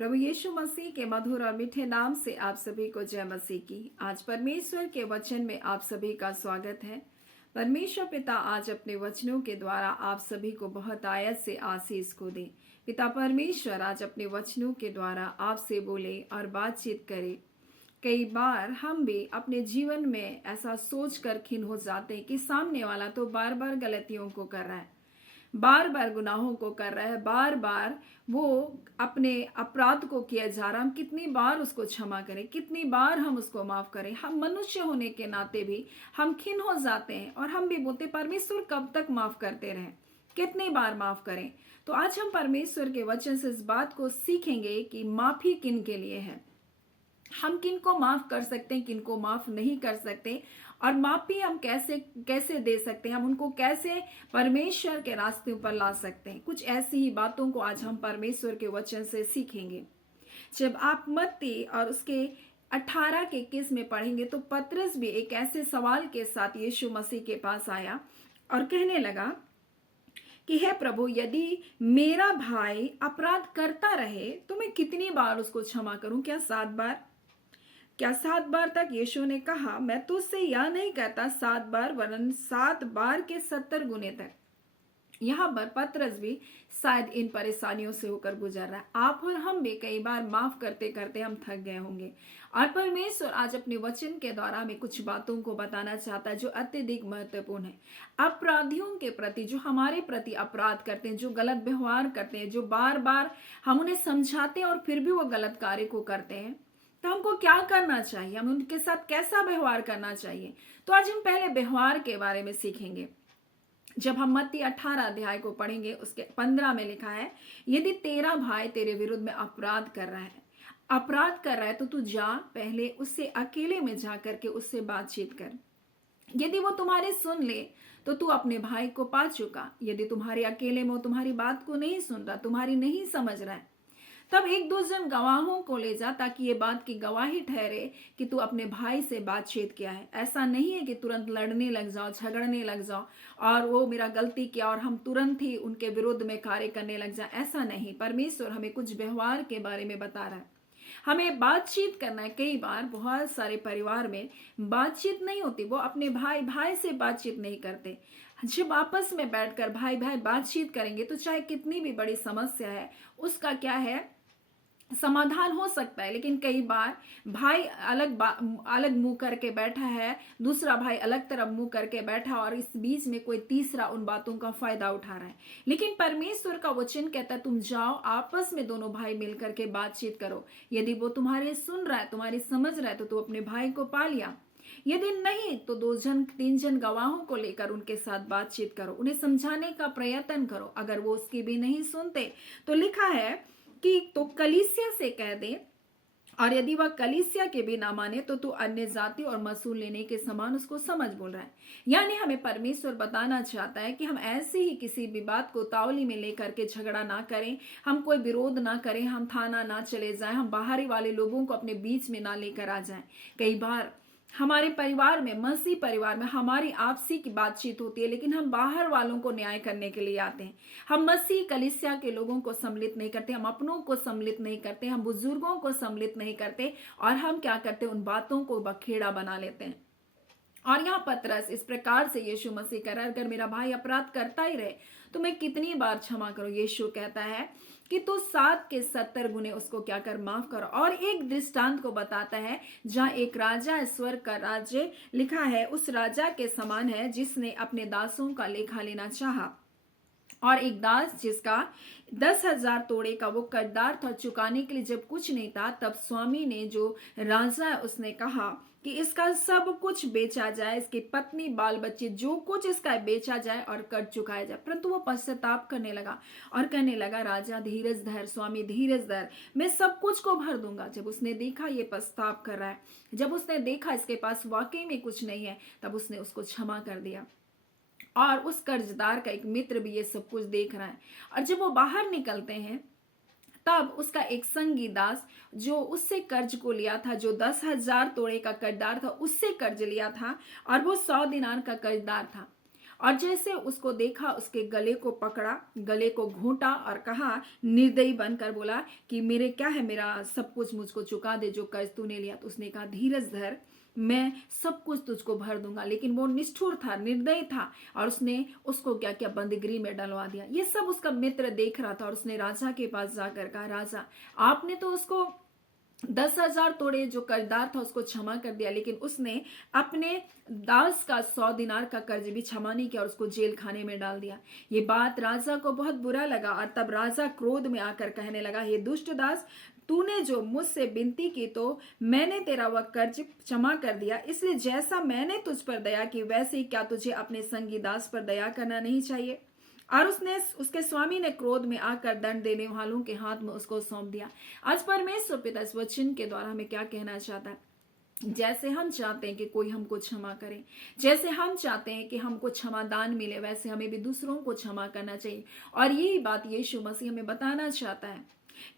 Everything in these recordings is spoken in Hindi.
प्रभु यीशु मसीह के मधुर और मीठे नाम से आप सभी को जय मसीह की। आज परमेश्वर के वचन में आप सभी का स्वागत है। परमेश्वर पिता आज अपने वचनों के द्वारा आप सभी को बहुत आयत से आशीष को दे। पिता परमेश्वर आज अपने वचनों के द्वारा आपसे बोले और बातचीत करे। कई बार हम भी अपने जीवन में ऐसा सोच कर खिन्न हो जाते हैं कि सामने वाला तो बार बार गलतियों को कर रहा है, बार बार गुनाहों को कर रहा है, बार बार वो अपने अपराध को किया जा रहा है। हम कितनी बार उसको क्षमा करें, कितनी बार हम उसको माफ करें। हम मनुष्य होने के नाते भी हम खिन्न हो जाते हैं और हम भी बोलते परमेश्वर कब तक माफ करते रहें, कितनी बार माफ करें। तो आज हम परमेश्वर के वचन से इस बात को सीखेंगे कि माफी किन के लिए है, हम किन को माफ कर सकते हैं, किन को माफ नहीं कर सकते, और माफी हम कैसे कैसे दे सकते हैं, हम उनको कैसे परमेश्वर के रास्ते पर ला सकते हैं। कुछ ऐसी ही बातों को आज हम परमेश्वर के वचन से सीखेंगे। जब आप मत्ती और उसके 18 के 21 में पढ़ेंगे तो पतरस भी एक ऐसे सवाल के साथ यीशु मसीह के पास आया और कहने लगा कि हे प्रभु, यदि मेरा भाई अपराध करता रहे तो मैं कितनी बार उसको क्षमा करूं? क्या 7 बार? क्या 7 बार तक? यीशु ने कहा, मैं तुझसे यह नहीं कहता 7 बार, वरन 7 बार के 70 गुने तक। यहाँ पर पतरस भी शायद इन परेशानियों से होकर गुजर रहा है। आप और हम भी कई बार माफ करते करते हम थक गए होंगे, और परमेश्वर आज अपने वचन के द्वारा हमें कुछ बातों को बताना चाहता है जो अत्यधिक महत्वपूर्ण है। अपराधियों के प्रति, जो हमारे प्रति अपराध करते हैं, जो गलत व्यवहार करते हैं, जो बार बार हम उन्हें समझाते हैं और फिर भी वो गलत कार्य को करते हैं, तो हमको क्या करना चाहिए, हम उनके साथ कैसा व्यवहार करना चाहिए। तो आज हम पहले व्यवहार के बारे में सीखेंगे। जब हम मत्ती 18 अध्याय को पढ़ेंगे, उसके 15 में लिखा है, यदि तेरा भाई तेरे विरुद्ध में अपराध कर रहा है तो तू जा, पहले उससे अकेले में जा करके उससे बातचीत कर। यदि वो तुम्हारे सुन ले तो तू अपने भाई को पा चुका। यदि तुम्हारे अकेले में वो तुम्हारी बात को नहीं सुन रहा, तुम्हारी नहीं समझ रहा है, तब 1-2 जन गवाहों को ले जा, ताकि ये बात की गवाही ठहरे कि तू अपने भाई से बातचीत किया है। ऐसा नहीं है कि तुरंत लड़ने लग जाओ, झगड़ने लग जाओ और वो मेरा गलती किया और हम तुरंत ही उनके विरुद्ध में कार्य करने लग जाए। ऐसा नहीं, परमेश्वर हमें कुछ व्यवहार के बारे में बता रहा है। हमें बातचीत करना है। कई बार बहुत सारे परिवार में बातचीत नहीं होती, वो अपने भाई भाई से बातचीत नहीं करते। जब आपस में बैठकर भाई भाई बातचीत करेंगे तो चाहे कितनी भी बड़ी समस्या है उसका क्या है, समाधान हो सकता है। लेकिन कई बार भाई अलग मुंह करके बैठा है, दूसरा भाई अलग तरफ मुंह करके बैठा, और इस बीच में कोई तीसरा उन बातों का फायदा उठा रहा है। लेकिन परमेश्वर का वचन कहता है, तुम जाओ, आपस में दोनों भाई मिलकर के बातचीत करो। यदि वो तुम्हारे सुन रहा है, तुम्हारी समझ रहा है, तो तू अपने भाई को पा लिया। यदि नहीं तो 2-3 जन गवाहों को लेकर उनके साथ बातचीत करो, उन्हें समझाने का प्रयत्न करो। अगर वो उसकी भी नहीं सुनते तो लिखा है कि तो कलीसिया से कह दे, और यदि वह कलीसिया के भी ना माने तो तू अन्य जाति और मसूल लेने के समान उसको समझ बोल रहा है। यानी हमें परमेश्वर बताना चाहता है कि हम ऐसे ही किसी भी बात को तावली में लेकर के झगड़ा ना करें, हम कोई विरोध ना करें, हम थाना ना चले जाएं, हम बाहरी वाले लोगों को अपने बीच में ना लेकर आ जाएं। कई बार हमारे परिवार में, मसीह परिवार में हमारी आपसी की बातचीत होती है, लेकिन हम बाहर वालों को न्याय करने के लिए आते हैं। हम मसीह कलीसिया के लोगों को सम्मिलित नहीं करते, हम अपनों को सम्मिलित नहीं करते, हम बुजुर्गों को सम्मिलित नहीं करते, और हम क्या करते हैं, उन बातों को बखेड़ा बना लेते हैं। और यहाँ पतरस इस प्रकार से यीशु मसीह कह रहा है, अगर मेरा भाई अपराध करता ही रहे तो मैं कितनी बार क्षमा करूं। यीशु कहता है कि तू 7 के 70 गुने उसको क्या कर, माफ करो। और एक दृष्टांत को बताता है, जहां एक राजा, स्वर्ग का राज्य लिखा है, उस राजा के समान है जिसने अपने दासों का लेखा लेना चाहा, और एक दास जिसका 10,000 तोड़े का वो कर्जदार था, चुकाने के लिए जब कुछ नहीं था, तब स्वामी ने, जो राजा है, उसने कहा कि इसका सब कुछ बेचा जाए, इसकी पत्नी, बाल बच्चे, जो कुछ इसका बेचा जाए और कर्ज चुकाया जाए। परंतु वो पश्चाताप करने लगा और कहने लगा, राजा धीरज धर, स्वामी धीरज धर, मैं सब कुछ को भर दूंगा। जब उसने देखा ये पश्चाताप कर रहा है, जब उसने देखा इसके पास वाकई में कुछ नहीं है, तब उसने उसको क्षमा कर दिया। और उस कर्जदार का एक मित्र भी ये सब कुछ देख रहा है, और जब वो बाहर निकलते हैं तब उसका एक संगी दास, जो उससे कर्ज को लिया था, जो 10,000 तोड़े का कर्जदार था, उससे कर्ज लिया था, और वो 100 दिनार का कर्जदार था, और जैसे उसको देखा, उसके गले को पकड़ा, गले को घोंटा और कहा, निर्दयी बनकर बोला कि मेरे क्या है, मेरा सब कुछ मुझको चुका दे जो कर्ज तूने लिया। तो उसने कहा, धीरज धर, मैं सब कुछ तुझको भर दूंगा। लेकिन वो निष्ठुर था, निर्दयी था, और उसने उसको क्या किया, बंदीगृह में डलवा दिया। ये सब उसका मित्र देख रहा था और उसने राजा के पास जाकर कहा, राजा आपने तो उसको 10,000 तोड़े, जो कर्जदार था उसको क्षमा कर दिया, लेकिन उसने अपने दास का 100 दिनार का कर्ज भी क्षमा नहीं किया और उसको जेल खाने में डाल दिया। ये बात राजा को बहुत बुरा लगा और तब राजा क्रोध में आकर कहने लगा, हे दुष्ट दास, तूने जो मुझसे विनती की तो मैंने तेरा वह कर्ज क्षमा कर दिया, इसलिए जैसा मैंने तुझ पर दया की वैसे ही क्या तुझे अपने संगी दास पर दया करना नहीं चाहिए। और उसके स्वामी ने क्रोध में आकर दंड देने वालों के हाथ में उसको सौंप दिया। आज परमेश्वर पिता इस वचन के द्वारा हमें क्या कहना चाहता है। जैसे हम चाहते हैं कि कोई हमको क्षमा करे, जैसे हम चाहते हैं कि हमको क्षमा दान मिले, वैसे हमें भी दूसरों को क्षमा करना चाहिए। और यही बात यीशु मसीह हमें बताना चाहता है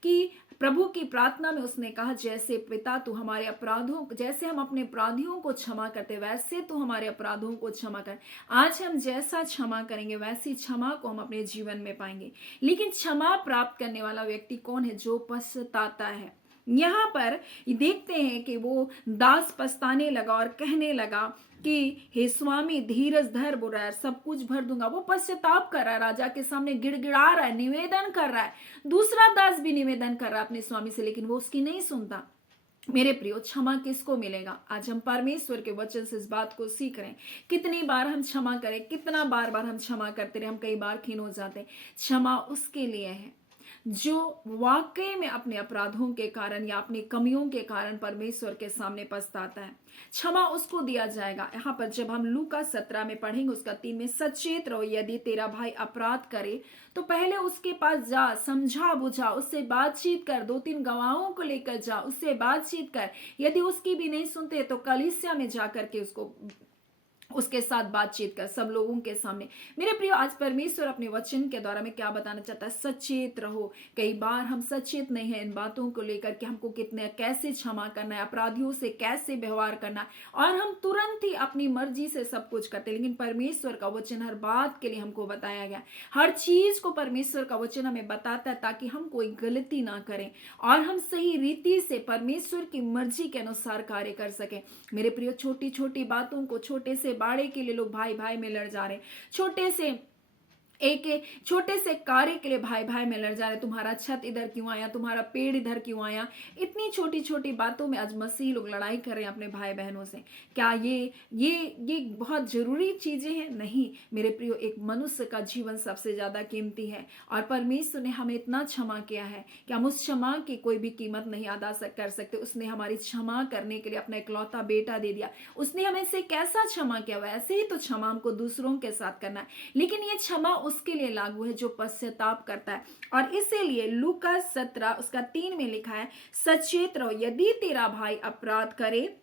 कि प्रभु की प्रार्थना में उसने कहा, जैसे पिता तू हमारे अपराधों, जैसे हम अपने अपराधियों को क्षमा करते वैसे तू हमारे अपराधों को क्षमा कर। आज हम जैसा क्षमा करेंगे वैसी क्षमा को हम अपने जीवन में पाएंगे। लेकिन क्षमा प्राप्त करने वाला व्यक्ति कौन है? जो पछताता है। यहाँ पर देखते हैं कि वो दास पछताने लगा और कहने लगा कि हे स्वामी धीरज धर, बोल रहा है सब कुछ भर दूंगा। वो पश्चाताप कर रहा है, राजा के सामने गिड़गिड़ा रहा है, निवेदन कर रहा है। दूसरा दास भी निवेदन कर रहा है अपने स्वामी से, लेकिन वो उसकी नहीं सुनता। मेरे प्रियो, क्षमा किसको मिलेगा? आज हम परमेश्वर के वचन से इस बात को सीख रहे हैं। कितनी बार हम क्षमा करें, कितना बार बार हम क्षमा करते रहे, हम कई बार खीन हो जाते हैं। क्षमा उसके लिए है जो वाकई में अपने अपराधों के कारण या अपनी कमियों के कारण परमेश्वर के सामने पछताता है। क्षमा उसको दिया जाएगा। यहाँ पर जब हम लूका 17 में पढ़ेंगे, उसका 3 में, सचेत रहो, यदि तेरा भाई अपराध करे तो पहले उसके पास जा, समझा बुझा, उससे बातचीत कर, 2-3 गवाहों को लेकर जा, उससे बातचीत कर। यदि उसकी भी नहीं सुनते तो कलीसिया में जाकर के उसके साथ बातचीत कर, सब लोगों के सामने। मेरे प्रियो, आज परमेश्वर अपने वचन के द्वारा में क्या बताना चाहता है? सचेत रहो। कई बार हम सचेत नहीं है इन बातों को लेकर कि हमको कितने कैसे क्षमा करना है, अपराधियों से कैसे व्यवहार करना है, और हम तुरंत ही अपनी मर्जी से सब कुछ करते हैं। लेकिन परमेश्वर का वचन हर बात के लिए हमको बताया गया, हर चीज को परमेश्वर का वचन हमें बताता है ताकि हम कोई गलती ना करें और हम सही रीति से परमेश्वर की मर्जी के अनुसार कार्य कर सकें। मेरे प्रियो, छोटी छोटी बातों को, छोटे से बाड़े के लिए लोग भाई भाई में लड़ जा रहे हैं, छोटे से कार्य के लिए भाई भाई में लड़ जा रहे। तुम्हारा छत इधर क्यों आया, तुम्हारा पेड़ इधर क्यों आया, इतनी छोटी छोटी बातों में आज मसीह लोग लड़ाई कर रहे हैं अपने भाई बहनों से। क्या ये बहुत जरूरी चीजें हैं? नहीं मेरे प्रियो, एक मनुष्य का जीवन सबसे ज्यादा कीमती है और परमेश्वर ने हमें इतना क्षमा किया है कि हम उस क्षमा की कोई भी कीमत नहीं अदा कर सकते। उसने हमारी क्षमा करने के लिए अपना इकलौता बेटा दे दिया। उसने हमें से कैसा क्षमा किया, वैसे ही तो क्षमा हमको दूसरों के साथ करना है। लेकिन ये क्षमा उसके लिए लागू है जो पश्चाताप करता है। और इसीलिए लूका 17 उसका 3 में लिखा है, सचेत रहो, यदि तेरा भाई अपराध करे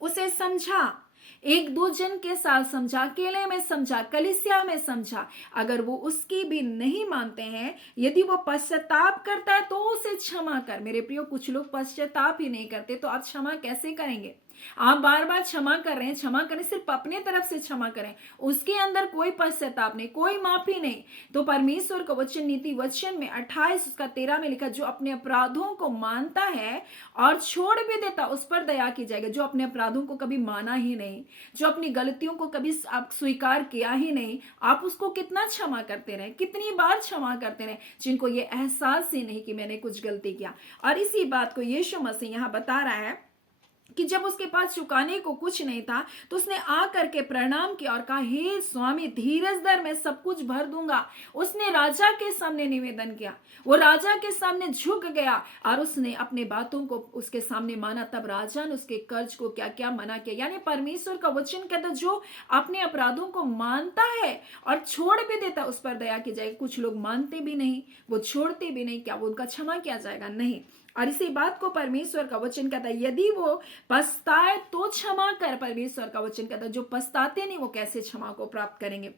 उसे समझा, 1-2 जन के साथ समझा, अकेले में समझा, कलीसिया में समझा। अगर वो उसकी भी नहीं मानते हैं, यदि वो पश्चाताप करता है तो उसे क्षमा कर। मेरे प्रियो, कुछ लोग पश्चाताप ही नहीं करते तो आप क्षमा कैसे करेंगे? आप बार बार क्षमा कर रहे हैं, क्षमा करें, सिर्फ अपने तरफ से क्षमा करें, उसके अंदर कोई पश्चाताप नहीं, कोई माफी नहीं। तो परमेश्वर का वचन नीति वचन में 28 उसका 13 में लिखा, जो अपने अपराधों को मानता है और छोड़ भी देता उस पर दया की जाएगी। जो अपने अपराधों को कभी माना ही नहीं, जो अपनी गलतियों को कभी आप स्वीकार किया ही नहीं, आप उसको कितना क्षमा करते रहे, कितनी बार क्षमा करते रहे, जिनको ये एहसास ही नहीं कि मैंने कुछ गलती किया। और इसी बात को यीशु मसीह यहां बता रहा है कि जब उसके पास चुकाने को कुछ नहीं था तो उसने आ करके प्रणाम किया और कहा, हे स्वामी धीरज धर, मैं सब कुछ भर दूंगा। उसने राजा के सामने निवेदन किया, वो राजा के सामने झुक गया और उसने अपने बातों को उसके सामने माना। तब राजा ने उसके कर्ज को क्या क्या मना किया। यानी परमेश्वर का वचन कहता, जो अपने अपराधों को मानता है और छोड़ भी देता उस पर दया की जाएगी। कुछ लोग मानते भी नहीं, वो छोड़ते भी नहीं, क्या वो उनका क्षमा किया जाएगा? नहीं। और इसी बात को परमेश्वर का वचन कहता है, यदि वो पछताए तो क्षमा कर। परमेश्वर का वचन कहता है, जो पछताते नहीं वो कैसे क्षमा को प्राप्त करेंगे?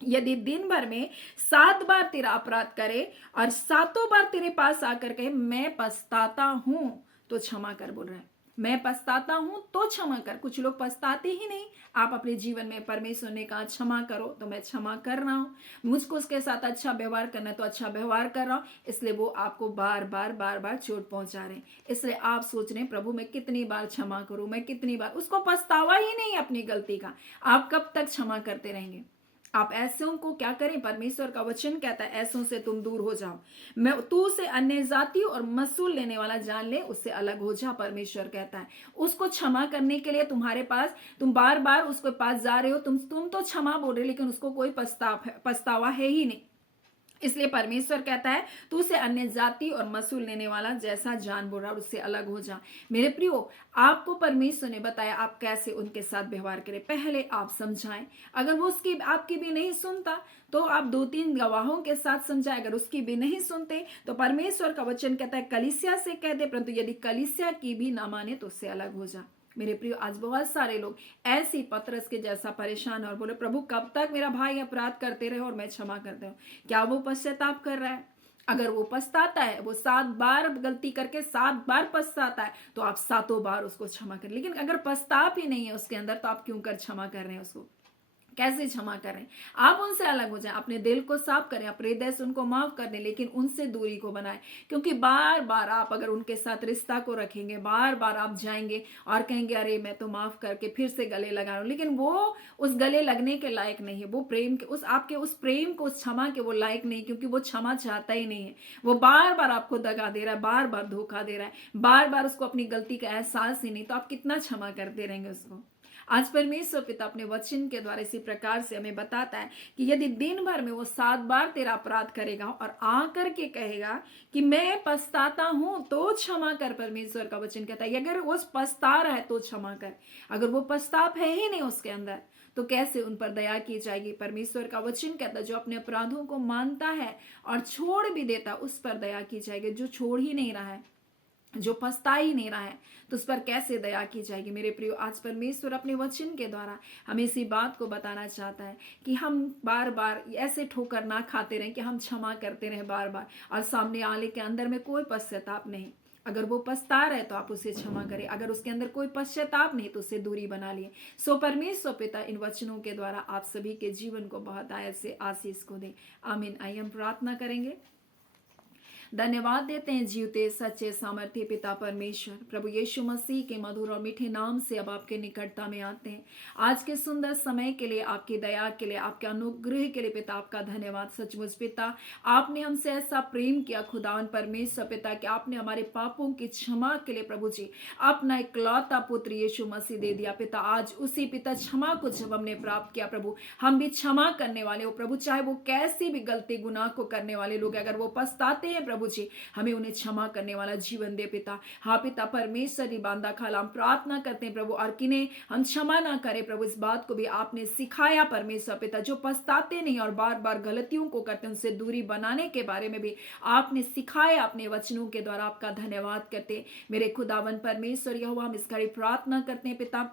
यदि दिन भर में 7 बार तेरा अपराध करे और 7 बार तेरे पास आकर कहे मैं पछताता हूं, तो क्षमा कर, बोल रहा है। मैं पछताता हूं तो क्षमा कर। कुछ लोग पछताते ही नहीं। आप अपने जीवन में परमेश्वर ने कहा क्षमा करो तो मैं क्षमा कर रहा हूं, मुझको उसके साथ अच्छा व्यवहार करना है तो अच्छा व्यवहार कर रहा हूं, इसलिए वो आपको बार बार बार बार चोट पहुंचा रहे हैं। इसलिए आप सोच रहे हैं प्रभु मैं कितनी बार क्षमा करूं, मैं कितनी बार, उसको पछतावा ही नहीं अपनी गलती का। आप कब तक क्षमा करते रहेंगे? आप ऐसों को क्या करें? परमेश्वर का वचन कहता है ऐसों से तुम दूर हो जाओ। मैं तू उसे अन्य जाति और मसूल लेने वाला जान ले, उससे अलग हो जा। परमेश्वर कहता है उसको क्षमा करने के लिए तुम्हारे पास, तुम बार बार उसके पास जा रहे हो, तुम तो क्षमा बोल रहे हो, लेकिन उसको कोई पछतावा है ही नहीं। इसलिए परमेश्वर कहता है तू उसे अन्य जाति और मसूल लेने वाला जैसा जान बोल रहा, और उससे अलग हो जा। मेरे प्रियो, आपको परमेश्वर ने बताया आप कैसे उनके साथ व्यवहार करें। पहले आप समझाएं। अगर वो उसकी आपकी भी नहीं सुनता तो आप 2-3 गवाहों के साथ समझाएं। अगर उसकी भी नहीं सुनते तो परमेश्वर का वचन कहता है कलीसिया से कह दे, परंतु यदि कलीसिया की भी ना माने तो उससे अलग हो जा। मेरे प्रियो, आज बहुत सारे लोग ऐसी पतरस के जैसा परेशान और बोले प्रभु कब तक मेरा भाई अपराध करते रहे और मैं क्षमा करता हूँ। क्या वो पश्चाताप कर रहा है? अगर वो पछताता है, वो 7 बार गलती करके 7 बार पछताता है तो आप 7 बार उसको क्षमा करें। लेकिन अगर पछताप ही नहीं है उसके अंदर तो आप क्यों कर क्षमा कर रहे हैं उसको? कैसे क्षमा करें? आप उनसे अलग हो जाएं, अपने दिल को साफ करें, अपने हृदय से उनको माफ कर दें, लेकिन उनसे दूरी को बनाएं। क्योंकि बार बार आप अगर उनके साथ रिश्ता को रखेंगे, बार बार आप जाएंगे और कहेंगे अरे मैं तो माफ करके फिर से गले लगा रहा हूं, लेकिन वो उस गले लगने के लायक नहीं है। वो प्रेम के, उस आपके उस प्रेम को, उस क्षमा के वो लायक नहीं, क्योंकि वो क्षमा चाहता ही नहीं है। वो बार बार आपको दगा दे रहा है, बार बार धोखा दे रहा है, बार बार उसको अपनी गलती का एहसास ही नहीं, तो आप कितना क्षमा करते रहेंगे उसको? आज परमेश्वर पिता अपने वचन के द्वारा इसी प्रकार से हमें बताता है कि यदि दिन भर में वो 7 बार तेरा अपराध करेगा और आकर के कहेगा कि मैं पछताता हूं तो क्षमा कर, परमेश्वर का वचन कहता है अगर वो पछता रहा है तो क्षमा कर। अगर वो पछताप है ही नहीं उसके अंदर तो कैसे उन पर दया की जाएगी? परमेश्वर का वचन कहता है जो अपने अपराधों को मानता है और छोड़ भी देता उस पर दया की जाएगी। जो छोड़ ही नहीं रहा है, जो पछता ही नहीं रहा है, तो उस पर कैसे दया की जाएगी? मेरे प्रियो, आज परमेश्वर अपने वचन के द्वारा हमें इसी बात को बताना चाहता है कि हम बार बार ऐसे ठोकर ना खाते रहें कि हम क्षमा करते रहें बार बार और सामने वाले के अंदर में कोई पश्चाताप नहीं। अगर वो पछता रहे तो आप उसे क्षमा करें, अगर उसके अंदर कोई पश्चाताप नहीं तो उससे दूरी बना लिए। सो परमेश्वर पिता इन वचनों के द्वारा आप सभी के जीवन को बहुत आयत से आशीष को दे। आमीन। आइए हम प्रार्थना करेंगे। धन्यवाद देते हैं जीवते सच्चे सामर्थ्य पिता परमेश्वर, प्रभु यीशु मसीह के मधुर और मीठे नाम से अब आपके निकटता में आते हैं। आज के सुंदर समय के लिए, आपकी दया के लिए, आपके अनुग्रह के लिए पिता आपका धन्यवाद। सचमुच पिता आपने हमसे ऐसा प्रेम किया खुदावन परमेश्वर पिता कि आपने हमारे पापों की क्षमा के लिए प्रभु जी अपना इकलौता पुत्र यीशु मसीह दे दिया। पिता आज उसी पिता क्षमा को जब हमने प्राप्त किया प्रभु, हम भी क्षमा करने वाले हो प्रभु, चाहे वो कैसी भी गलती गुनाह को करने वाले लोग अगर वो पछताते हैं प्रभु जी, हमें उन्हें क्षमा करने वाला जीवन दे पिता। हाँ पिता परमेश्वर ही बांदा खाला हम प्रार्थना करते हैं प्रभु, और किन्हें हम क्षमा ना करें प्रभु, इस बात को भी आपने सिखाया परमेश्वर पिता। जो पछताते नहीं और बार बार गलतियों को करते हैं उनसे दूरी बनाने के बारे में भी आपने सिखाया अपने वचनों के द्वारा। आपका धन्यवाद करते मेरे खुदावन परमेश्वर यहोवा, हम इस घड़ी प्रार्थना करते हैं पिता,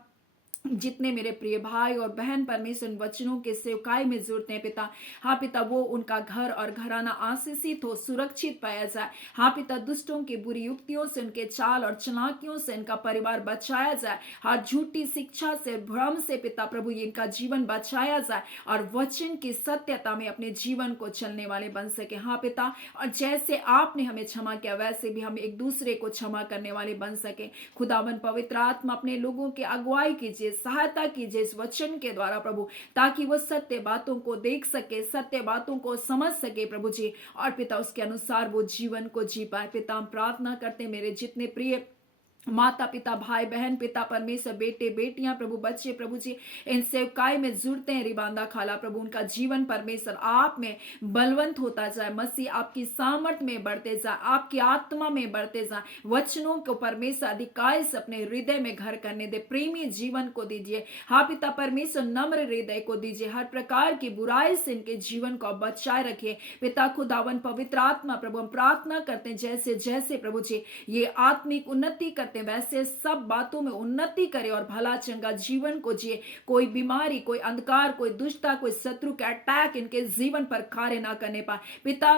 जितने मेरे प्रिय भाई और बहन परमेश्वर इन वचनों के सेवकाई में जुड़ते हैं पिता, हाँ पिता वो उनका घर और घराना आशीषित हो, सुरक्षित पाया जाए। हाँ पिता दुष्टों की बुरी युक्तियों से, उनके चाल और चलाकियों से इनका परिवार बचाया जाए। हाँ झूठी शिक्षा से, भ्रम से पिता प्रभु इनका जीवन बचाया जाए और वचन की सत्यता में अपने जीवन को चलने वाले बन सके। हाँ पिता, और जैसे आपने हमें क्षमा किया वैसे भी हम एक दूसरे को क्षमा करने वाले बन सके। खुदावन पवित्र आत्मा अपने लोगों की अगुवाई कीजिए, सहायता कीजिए इस वचन के द्वारा प्रभु, ताकि वो सत्य बातों को देख सके, सत्य बातों को समझ सके प्रभु जी, और पिता उसके अनुसार वो जीवन को जी पाए। पिता हम प्रार्थना करते मेरे जितने प्रिय माता पिता, भाई बहन पिता परमेश्वर, बेटे बेटियां प्रभु, बच्चे प्रभु जी इन सेवकाई में जुड़ते हैं रिबांदा खाला प्रभु, उनका जीवन परमेश्वर आप में बलवंत होता जाए, मसीह आपकी सामर्थ में बढ़ते जाए, आपकी आत्मा में बढ़ते जाए। वचनों को परमेश्वर अधिकार से अपने हृदय में घर करने दे, प्रेमी जीवन को दीजिए। हाँ पिता परमेश्वर नम्र हृदय को दीजिए, हर प्रकार की बुराई से इनके जीवन को बचाए रखिए पिता खुदावन पवित्र आत्मा प्रभु। हम प्रार्थना करते हैं जैसे जैसे प्रभु जी ये आत्मिक उन्नति करते वैसे सब बातों में उन्नति करे और भला चंगा जीवन को जिए। कोई बीमारी, कोई अंधकार, कोई दुष्टता, कोई शत्रु के अटैक इनके जीवन पर कार्य ना करने पाए पिता।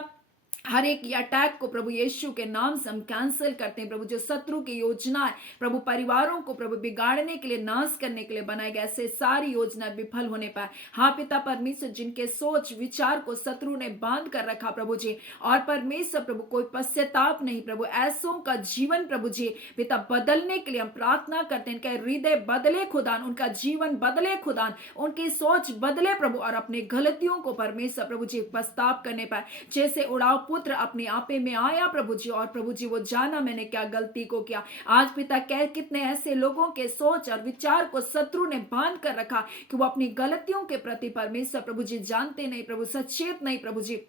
हर एक अटैक को प्रभु यीशु के नाम से हम कैंसिल करते हैं। प्रभु जो शत्रु की योजना है प्रभु परिवारों को प्रभु बिगाड़ने के लिए, नाश करने के लिए बनाए गए, ऐसे सारी योजना विफल होने पाए। हाँ पिता परमेश्वर, जिनके सोच विचार को शत्रु ने बांध कर रखा प्रभु जी, और परमेश्वर प्रभु कोई पश्चाताप नहीं प्रभु, ऐसों का जीवन प्रभु जी पिता बदलने के लिए हम प्रार्थना करते हैं। इनका हृदय बदले खुदान, उनका जीवन बदले खुदान, उनकी सोच बदले प्रभु, और अपने गलतियों को परमेश्वर प्रभु जी पछताप करने पाए। जैसे उड़ाव पुत्र अपने आपे में आया प्रभु जी, और प्रभु जी वो जाना मैंने क्या गलती को किया। आज पिता कितने ऐसे लोगों के सोच और विचार को शत्रु ने बांध कर रखा कि वो अपनी गलतियों के प्रति परमेश्वर प्रभु जी जानते नहीं प्रभु, सचेत नहीं प्रभु जी।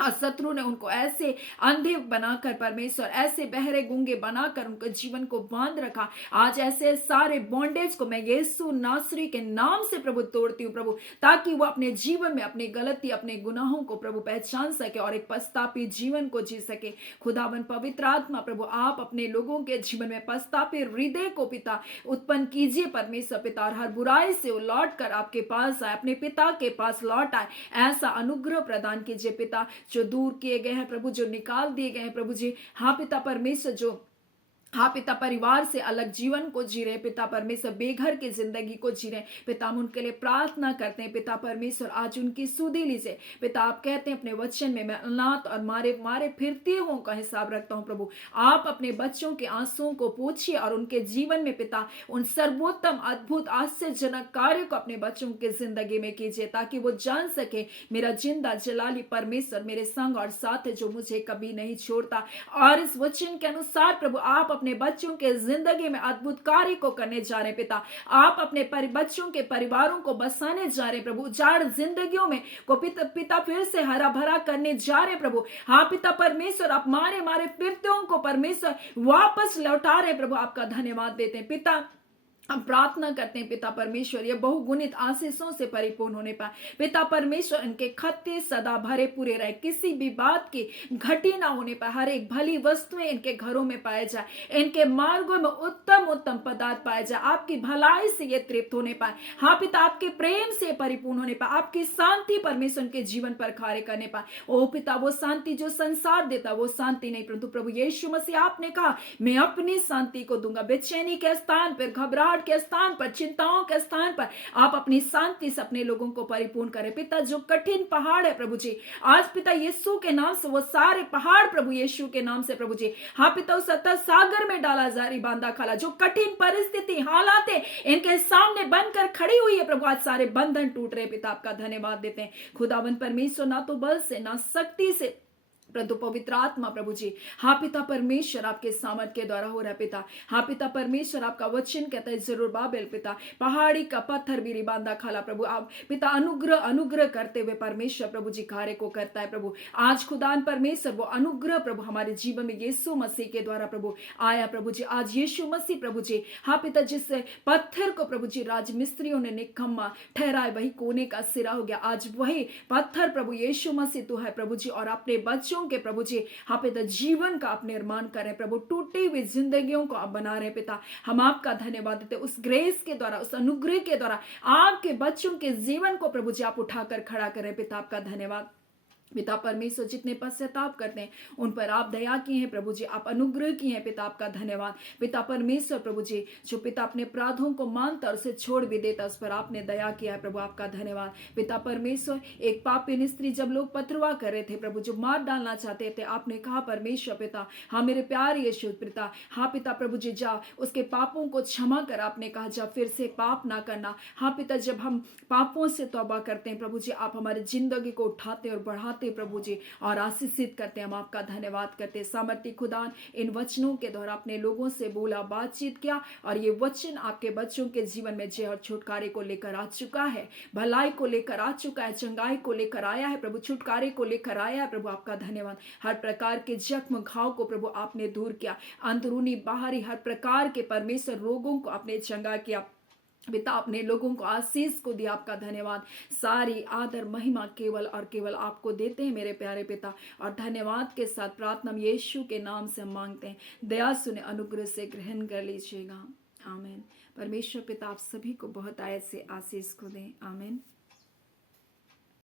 और शत्रु ने उनको ऐसे अंधे बनाकर परमेश्वर, ऐसे बहरे गूंगे बनाकर उनके जीवन को बांध रखा। आज ऐसे सारे बॉन्डेज को मैं यीशु नासरी के नाम से प्रभु तोड़ती हूँ प्रभु, ताकि वो अपने जीवन में अपनी गलती, अपने गुनाहों को प्रभु पहचान सके और एक पछतापी जीवन को जी सके। खुदावन पवित्र आत्मा प्रभु, आप अपने लोगों के जीवन में पछतापी हृदय को पिता उत्पन्न कीजिए परमेश्वर पिता, और हर बुराई से वो लौट कर आपके पास आए, अपने पिता के पास लौट आए। ऐसा अनुग्रह प्रदान कीजिए पिता, जो दूर किए गए हैं प्रभु, जो निकाल दिए गए हैं प्रभु जी। हाँ पिता परमेश्वर, जो हाँ पिता परिवार से अलग जीवन को जी रहे पिता परमेश्वर, बेघर की जिंदगी को जी रहे पिता, हम उनके लिए प्रार्थना करते हैं पिता परमेश्वर। आज उनकी सुधि लीजिए पिता। आप कहते हैं अपने वचन में, मैं अनाथ और मारे मारे फिरते हुओं का हिसाब रखता हूं प्रभु। आप अपने बच्चों के आंसुओं को पूछिए और उनके जीवन में पिता उन सर्वोत्तम अद्भुत आश्चर्यजनक कार्य को अपने बच्चों के जिंदगी में कीजिए, ताकि वो जान सके मेरा जिंदा जलाली परमेश्वर मेरे संग और साथ है, जो मुझे कभी नहीं छोड़ता। और इस वचन के अनुसार प्रभु आप अपने बच्चों के जिंदगी में अद्भुत कार्य को करने जा रहे पिता। आप अपने बच्चों के परिवारों को बसाने जा रहे प्रभु, उजाड़ जिंदगियों में को पिता फिर से हरा भरा करने जा रहे प्रभु। हाँ पिता परमेश्वर, आप मारे मारे फिरते को परमेश्वर वापस लौटा रहे प्रभु। आपका धन्यवाद देते हैं पिता। हम प्रार्थना करते हैं पिता परमेश्वर, ये बहुगुणित आशीषों से परिपूर्ण होने पाए पिता परमेश्वर। इनके खत्ते सदा भरे पूरे रहे, किसी भी बात की घटी ना होने पाए। हर एक भली वस्तुएं इनके घरों में पाए जाए, इनके मार्गों में उत्तम उत्तम पदार्थ पाए जाए। आपकी भलाई से ये तृप्त होने पाए। हाँ पिता, आपके प्रेम से परिपूर्ण होने पाए। आपकी शांति परमेश्वर उनके जीवन पर कार्य करने पाए। ओ पिता, वो शांति जो संसार देता वो शांति नहीं, परंतु प्रभु यीशु मसीह आपने कहा मैं अपनी शांति को दूंगा। बेचैनी के स्थान पर, घबराहट के स्थान पर, चिंताओं के स्थान पर आप अपनी शांति से अपने लोगों को परिपूर्ण करें पिता। जो कठिन पहाड़ है प्रभु जी, आज पिता यीशु के नाम से वो सारे पहाड़ प्रभु यीशु के नाम से प्रभु जी, हाँ पिता उस अतः सागर में डाला जारी बांधा खाला। जो कठिन परिस्थिति हालात इनके सामने बनकर खड़ी हुई है प्रभु, आज सारे बंधन टूट रहे पिता। आपका धन्यवाद देते हैं खुदावन परमेश्वर, ना तो बल से ना शक्ति से परंतु पवित्र आत्मा प्रभु जी, हाँ पिता परमेश्वर आपके सामर्थ के द्वारा हो रहा है पिता। हाँ पिता परमेश्वर, आपका वचन कहता है जरूर बाबेल पिता पहाड़ी का पत्थर भी रिबांदा खाला प्रभु। आप पिता अनुग्रह अनुग्रह करते हुए परमेश्वर प्रभु जी कार्य को करता है प्रभु। आज खुदान परमेश्वर वो अनुग्रह प्रभु हमारे जीवन में यीशु मसीह के द्वारा प्रभु आया प्रभु जी। आज यीशु मसीह प्रभु जी, हाँ पिता जिस पत्थर को प्रभु जी राजमिस्त्रियों ने निकम्मा ठहराए वही कोने का सिरा हो गया। आज वही पत्थर प्रभु यीशु मसीह तू है प्रभु जी, और अपने बच्चों के प्रभु जी हाँ पिता जीवन का आप निर्माण करें प्रभु। टूटी हुई जिंदगियों को आप बना रहे पिता। हम आपका धन्यवाद देते उस ग्रेस के द्वारा, उस अनुग्रह के द्वारा आपके बच्चों के जीवन को प्रभु जी आप उठाकर खड़ा करें पिता। आपका धन्यवाद पिता परमेश्वर। जितने पश्चाताप करते हैं उन पर आप दया किए हैं प्रभु जी, आप अनुग्रह किए हैं पिता। आपका धन्यवाद पिता परमेश्वर प्रभु जी। जो पिता अपने अपराधों को मानता और उसे छोड़ भी देता, उस पर आपने दया किया है प्रभु। आपका धन्यवाद पिता परमेश्वर। एक पापी स्त्री जब लोग पथरवाह कर रहे थे प्रभु, जो मार डालना चाहते थे, आपने कहा परमेश्वर पिता हाँ मेरे प्यार यीशु पिता, हाँ पिता प्रभु जी जा उसके पापों को क्षमा कर। आपने कहा जा फिर से पाप ना करना। हाँ पिता, जब हम पापों से तौबा करते हैं प्रभु जी, आप हमारी जिंदगी को उठाते और बढ़ाते प्रभु जी और आशीषित करते हैं। हम आपका धन्यवाद करते हैं। सामर्थी खुदा इन वचनों के द्वारा अपने लोगों से बोला, बातचीत किया, और ये वचन आपके बच्चों के जीवन में जय और छुटकारे को लेकर आ चुका है, भलाई को लेकर आ चुका है, चंगाई को लेकर आया है प्रभु, छुटकारे को लेकर आया है प्रभु। आपका धन्यवाद। हर प्रकार के जख्म घाव को प्रभु आपने दूर किया, अंदरूनी बाहरी हर प्रकार के परमेश्वर रोगों को आपने चंगा किया पिता। अपने लोगों को आशीष को दिया। आपका धन्यवाद। सारी आदर महिमा केवल और केवल आपको देते हैं मेरे प्यारे पिता, और धन्यवाद के साथ प्रार्थना यीशु के नाम से हम मांगते हैं। दया सुने अनुग्रह से ग्रहण कर लीजिएगा। आमीन। परमेश्वर पिता आप सभी को बहुत आयत से आशीष को दें। आमीन।